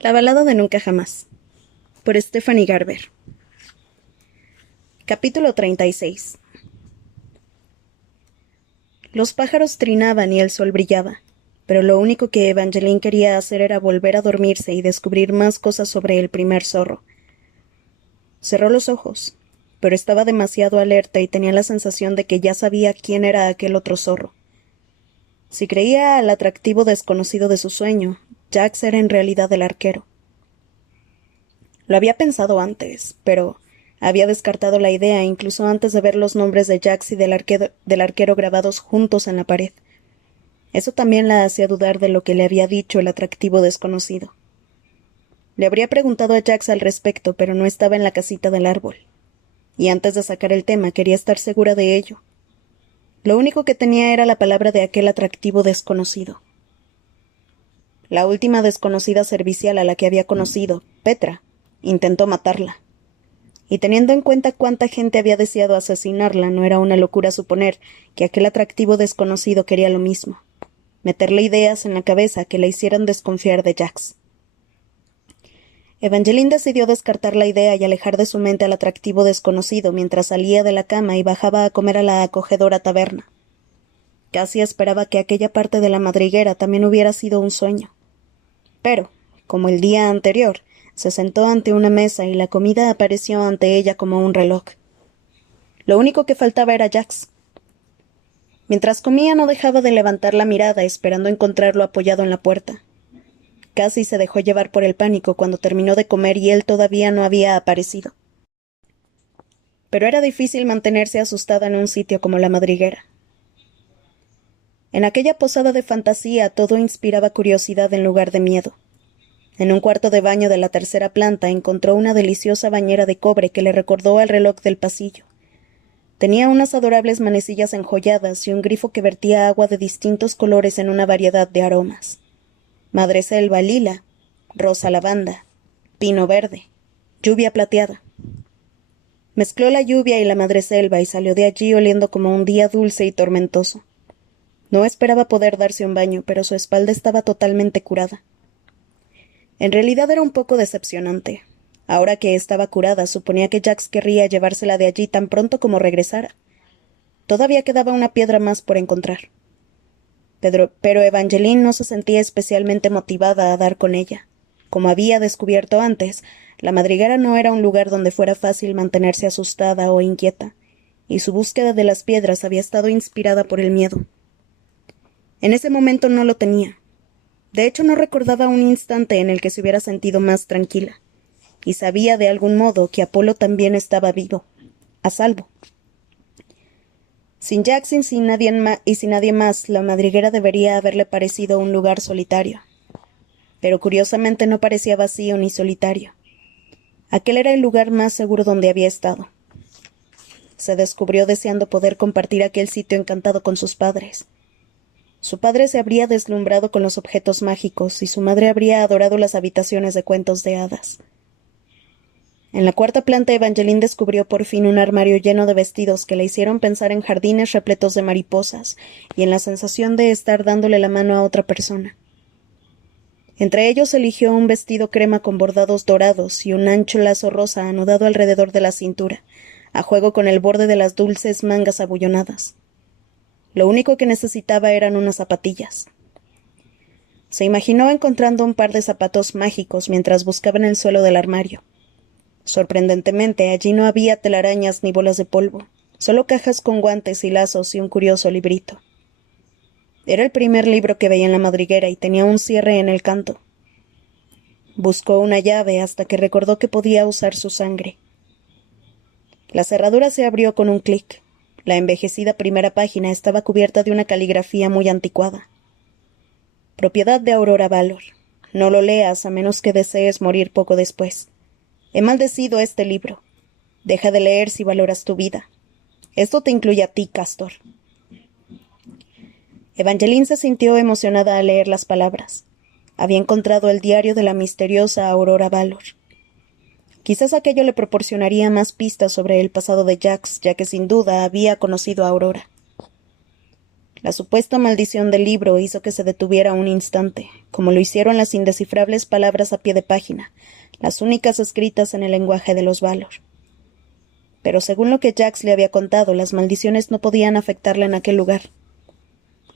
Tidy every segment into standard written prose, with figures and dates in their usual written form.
La balada de Nunca Jamás, por Stephanie Garber. Capítulo 36. Los pájaros trinaban y el sol brillaba, pero lo único que Evangeline quería hacer era volver a dormirse y descubrir más cosas sobre el primer zorro. Cerró los ojos, pero estaba demasiado alerta y tenía la sensación de que ya sabía quién era aquel otro zorro. Si creía al atractivo desconocido de su sueño, Jax era en realidad el arquero. Lo había pensado antes, pero había descartado la idea incluso antes de ver los nombres de Jax y del arquero grabados juntos en la pared. Eso también la hacía dudar de lo que le había dicho el atractivo desconocido. Le habría preguntado a Jax al respecto, pero no estaba en la casita del árbol. Y antes de sacar el tema quería estar segura de ello. Lo único que tenía era la palabra de aquel atractivo desconocido. La última desconocida servicial a la que había conocido, Petra, intentó matarla. Y teniendo en cuenta cuánta gente había deseado asesinarla, no era una locura suponer que aquel atractivo desconocido quería lo mismo, meterle ideas en la cabeza que la hicieran desconfiar de Jax. Evangeline decidió descartar la idea y alejar de su mente al atractivo desconocido mientras salía de la cama y bajaba a comer a la acogedora taberna. Casi esperaba que aquella parte de la madriguera también hubiera sido un sueño. Pero, como el día anterior, se sentó ante una mesa y la comida apareció ante ella como un reloj. Lo único que faltaba era Jax. Mientras comía no dejaba de levantar la mirada esperando encontrarlo apoyado en la puerta. Casi se dejó llevar por el pánico cuando terminó de comer y él todavía no había aparecido. Pero era difícil mantenerse asustada en un sitio como la madriguera. En aquella posada de fantasía todo inspiraba curiosidad en lugar de miedo. En un cuarto de baño de la tercera planta encontró una deliciosa bañera de cobre que le recordó al reloj del pasillo. Tenía unas adorables manecillas enjolladas y un grifo que vertía agua de distintos colores en una variedad de aromas. Madreselva lila, rosa lavanda, pino verde, lluvia plateada. Mezcló la lluvia y la madreselva y salió de allí oliendo como un día dulce y tormentoso. No esperaba poder darse un baño, pero su espalda estaba totalmente curada. En realidad era un poco decepcionante. Ahora que estaba curada, suponía que Jax querría llevársela de allí tan pronto como regresara. Todavía quedaba una piedra más por encontrar. Pero Evangeline no se sentía especialmente motivada a dar con ella. Como había descubierto antes, la madriguera no era un lugar donde fuera fácil mantenerse asustada o inquieta, y su búsqueda de las piedras había estado inspirada por el miedo. En ese momento no lo tenía. De hecho, no recordaba un instante en el que se hubiera sentido más tranquila, y sabía de algún modo que Apolo también estaba vivo, a salvo. Sin Jackson y sin nadie más, la madriguera debería haberle parecido un lugar solitario. Pero curiosamente no parecía vacío ni solitario. Aquel era el lugar más seguro donde había estado. Se descubrió deseando poder compartir aquel sitio encantado con sus padres. Su padre se habría deslumbrado con los objetos mágicos y su madre habría adorado las habitaciones de cuentos de hadas. En la cuarta planta Evangeline descubrió por fin un armario lleno de vestidos que le hicieron pensar en jardines repletos de mariposas y en la sensación de estar dándole la mano a otra persona. Entre ellos eligió un vestido crema con bordados dorados y un ancho lazo rosa anudado alrededor de la cintura, a juego con el borde de las dulces mangas abullonadas. Lo único que necesitaba eran unas zapatillas. Se imaginó encontrando un par de zapatos mágicos mientras buscaba en el suelo del armario. Sorprendentemente, allí no había telarañas ni bolas de polvo, solo cajas con guantes y lazos y un curioso librito. Era el primer libro que veía en la madriguera y tenía un cierre en el canto. Buscó una llave hasta que recordó que podía usar su sangre. La cerradura se abrió con un clic. La envejecida primera página estaba cubierta de una caligrafía muy anticuada. Propiedad de Aurora Valor. No lo leas a menos que desees morir poco después. He maldecido este libro. Deja de leer si valoras tu vida. Esto te incluye a ti, Castor. Evangeline se sintió emocionada al leer las palabras. Había encontrado el diario de la misteriosa Aurora Valor. Quizás aquello le proporcionaría más pistas sobre el pasado de Jax, ya que sin duda había conocido a Aurora. La supuesta maldición del libro hizo que se detuviera un instante, como lo hicieron las indescifrables palabras a pie de página, las únicas escritas en el lenguaje de los Valor. Pero según lo que Jax le había contado, las maldiciones no podían afectarla en aquel lugar.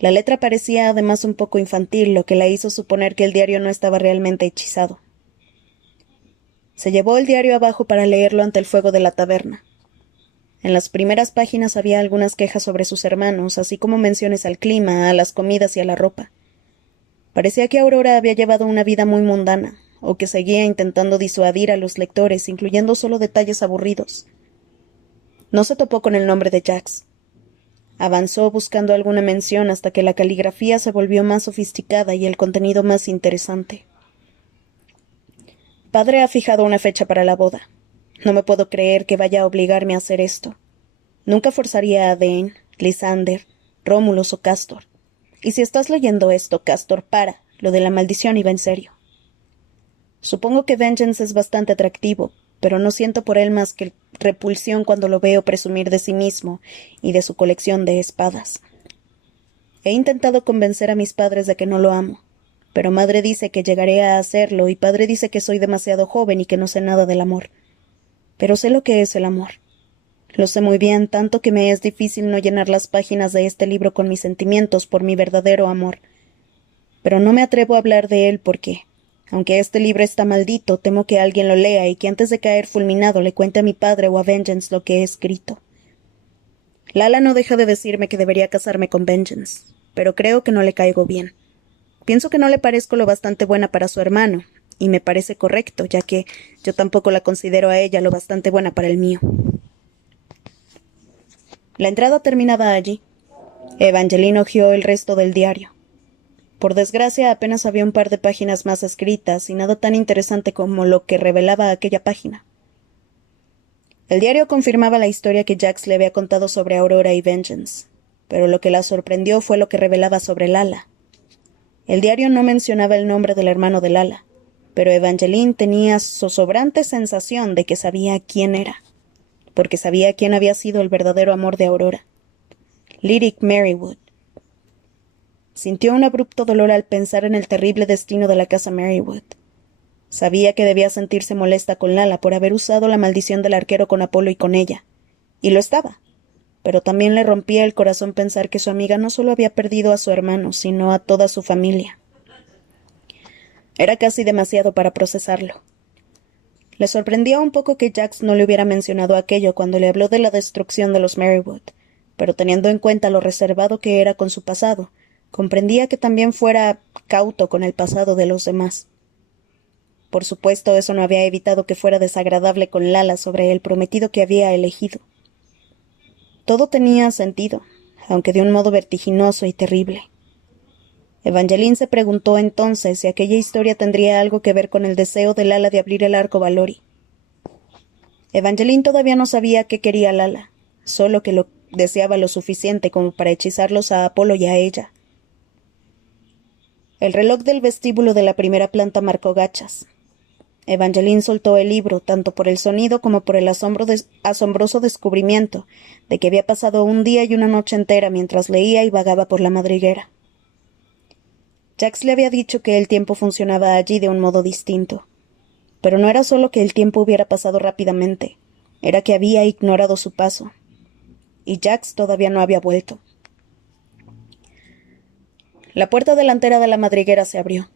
La letra parecía además un poco infantil, lo que la hizo suponer que el diario no estaba realmente hechizado. Se llevó el diario abajo para leerlo ante el fuego de la taberna. En las primeras páginas había algunas quejas sobre sus hermanos, así como menciones al clima, a las comidas y a la ropa. Parecía que Aurora había llevado una vida muy mundana, o que seguía intentando disuadir a los lectores, incluyendo solo detalles aburridos. No se topó con el nombre de Jax. Avanzó buscando alguna mención hasta que la caligrafía se volvió más sofisticada y el contenido más interesante. Padre ha fijado una fecha para la boda. No me puedo creer que vaya a obligarme a hacer esto. Nunca forzaría a Dane, Lysander, Rómulos o Castor. Y si estás leyendo esto, Castor, para. Lo de la maldición iba en serio. Supongo que Vengeance es bastante atractivo, pero no siento por él más que repulsión cuando lo veo presumir de sí mismo y de su colección de espadas. He intentado convencer a mis padres de que no lo amo, pero madre dice que llegaré a hacerlo y padre dice que soy demasiado joven y que no sé nada del amor. Pero sé lo que es el amor. Lo sé muy bien, tanto que me es difícil no llenar las páginas de este libro con mis sentimientos por mi verdadero amor. Pero no me atrevo a hablar de él porque, aunque este libro está maldito, temo que alguien lo lea y que antes de caer fulminado le cuente a mi padre o a Vengeance lo que he escrito. Lala no deja de decirme que debería casarme con Vengeance, pero creo que no le caigo bien. Pienso que no le parezco lo bastante buena para su hermano, y me parece correcto, ya que yo tampoco la considero a ella lo bastante buena para el mío. La entrada terminaba allí. Evangeline hojeó el resto del diario. Por desgracia, apenas había un par de páginas más escritas y nada tan interesante como lo que revelaba aquella página. El diario confirmaba la historia que Jax le había contado sobre Aurora y Vengeance, pero lo que la sorprendió fue lo que revelaba sobre Lala. El diario no mencionaba el nombre del hermano de Lala, pero Evangeline tenía zozobrante sensación de que sabía quién era, porque sabía quién había sido el verdadero amor de Aurora. Lyric Merrywood. Sintió un abrupto dolor al pensar en el terrible destino de la casa Merrywood. Sabía que debía sentirse molesta con Lala por haber usado la maldición del arquero con Apolo y con ella, y lo estaba, pero también le rompía el corazón pensar que su amiga no solo había perdido a su hermano, sino a toda su familia. Era casi demasiado para procesarlo. Le sorprendía un poco que Jax no le hubiera mencionado aquello cuando le habló de la destrucción de los Merrywood, pero teniendo en cuenta lo reservado que era con su pasado, comprendía que también fuera cauto con el pasado de los demás. Por supuesto, eso no había evitado que fuera desagradable con Lala sobre el prometido que había elegido. Todo tenía sentido, aunque de un modo vertiginoso y terrible. Evangeline se preguntó entonces si aquella historia tendría algo que ver con el deseo de Lala de abrir el arco Valori. Evangeline todavía no sabía qué quería Lala, solo que lo deseaba lo suficiente como para hechizarlos a Apolo y a ella. El reloj del vestíbulo de la primera planta marcó gachas. Evangeline soltó el libro, tanto por el sonido como por el asombroso descubrimiento de que había pasado un día y una noche entera mientras leía y vagaba por la madriguera. Jax le había dicho que el tiempo funcionaba allí de un modo distinto. Pero no era solo que el tiempo hubiera pasado rápidamente, era que había ignorado su paso. Y Jax todavía no había vuelto. La puerta delantera de la madriguera se abrió.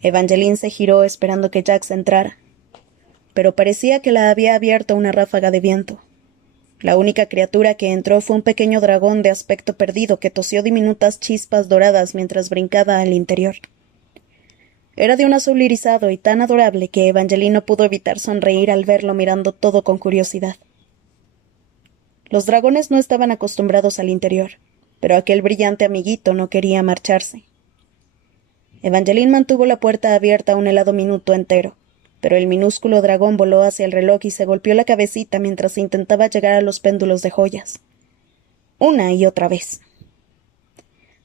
Evangeline se giró esperando que Jax entrara, pero parecía que la había abierto una ráfaga de viento. La única criatura que entró fue un pequeño dragón de aspecto perdido que tosió diminutas chispas doradas mientras brincaba al interior. Era de un azul irisado y tan adorable que Evangeline no pudo evitar sonreír al verlo mirando todo con curiosidad. Los dragones no estaban acostumbrados al interior, pero aquel brillante amiguito no quería marcharse. Evangeline mantuvo la puerta abierta un helado minuto entero, pero el minúsculo dragón voló hacia el reloj y se golpeó la cabecita mientras intentaba llegar a los péndulos de joyas. Una y otra vez.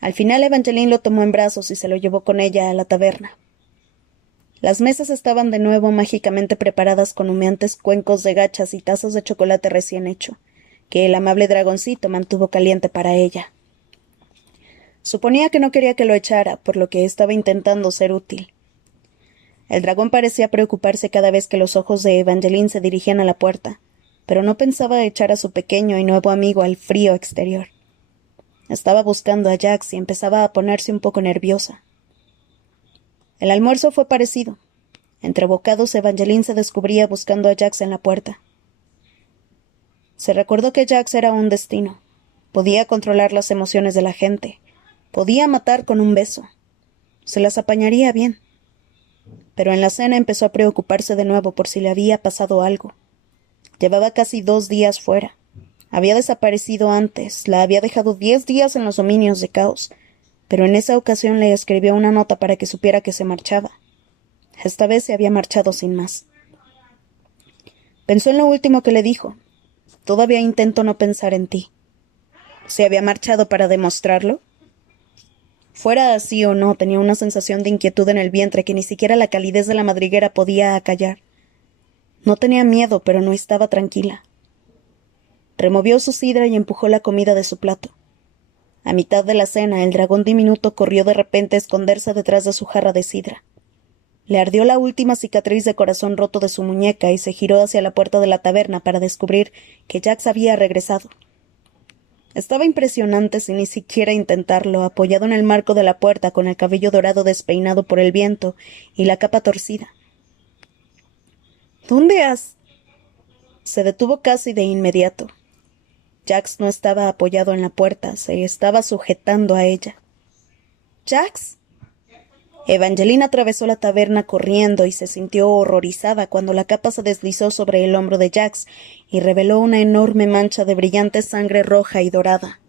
Al final Evangeline lo tomó en brazos y se lo llevó con ella a la taberna. Las mesas estaban de nuevo mágicamente preparadas con humeantes cuencos de gachas y tazas de chocolate recién hecho, que el amable dragoncito mantuvo caliente para ella. Suponía que no quería que lo echara, por lo que estaba intentando ser útil. El dragón parecía preocuparse cada vez que los ojos de Evangeline se dirigían a la puerta, pero no pensaba echar a su pequeño y nuevo amigo al frío exterior. Estaba buscando a Jax y empezaba a ponerse un poco nerviosa. El almuerzo fue parecido. Entre bocados, Evangeline se descubría buscando a Jax en la puerta. Se recordó que Jax era un destino. Podía controlar las emociones de la gente. Podía matar con un beso. Se las apañaría bien. Pero en la cena empezó a preocuparse de nuevo por si le había pasado algo. Llevaba casi 2 días fuera. Había desaparecido antes, la había dejado 10 días en los dominios de Caos, pero en esa ocasión le escribió una nota para que supiera que se marchaba. Esta vez se había marchado sin más. Pensó en lo último que le dijo. Todavía intento no pensar en ti. ¿Se había marchado para demostrarlo? Fuera así o no, tenía una sensación de inquietud en el vientre que ni siquiera la calidez de la madriguera podía acallar. No tenía miedo, pero no estaba tranquila. Removió su sidra y empujó la comida de su plato. A mitad de la cena, el dragón diminuto corrió de repente a esconderse detrás de su jarra de sidra. Le ardió la última cicatriz de corazón roto de su muñeca y se giró hacia la puerta de la taberna para descubrir que Jax había regresado. Estaba impresionante sin ni siquiera intentarlo, apoyado en el marco de la puerta con el cabello dorado despeinado por el viento y la capa torcida. ¿Dónde has...? Se detuvo casi de inmediato. Jax no estaba apoyado en la puerta, se estaba sujetando a ella. —¿Jax? Evangeline atravesó la taberna corriendo y se sintió horrorizada cuando la capa se deslizó sobre el hombro de Jax y reveló una enorme mancha de brillante sangre roja y dorada.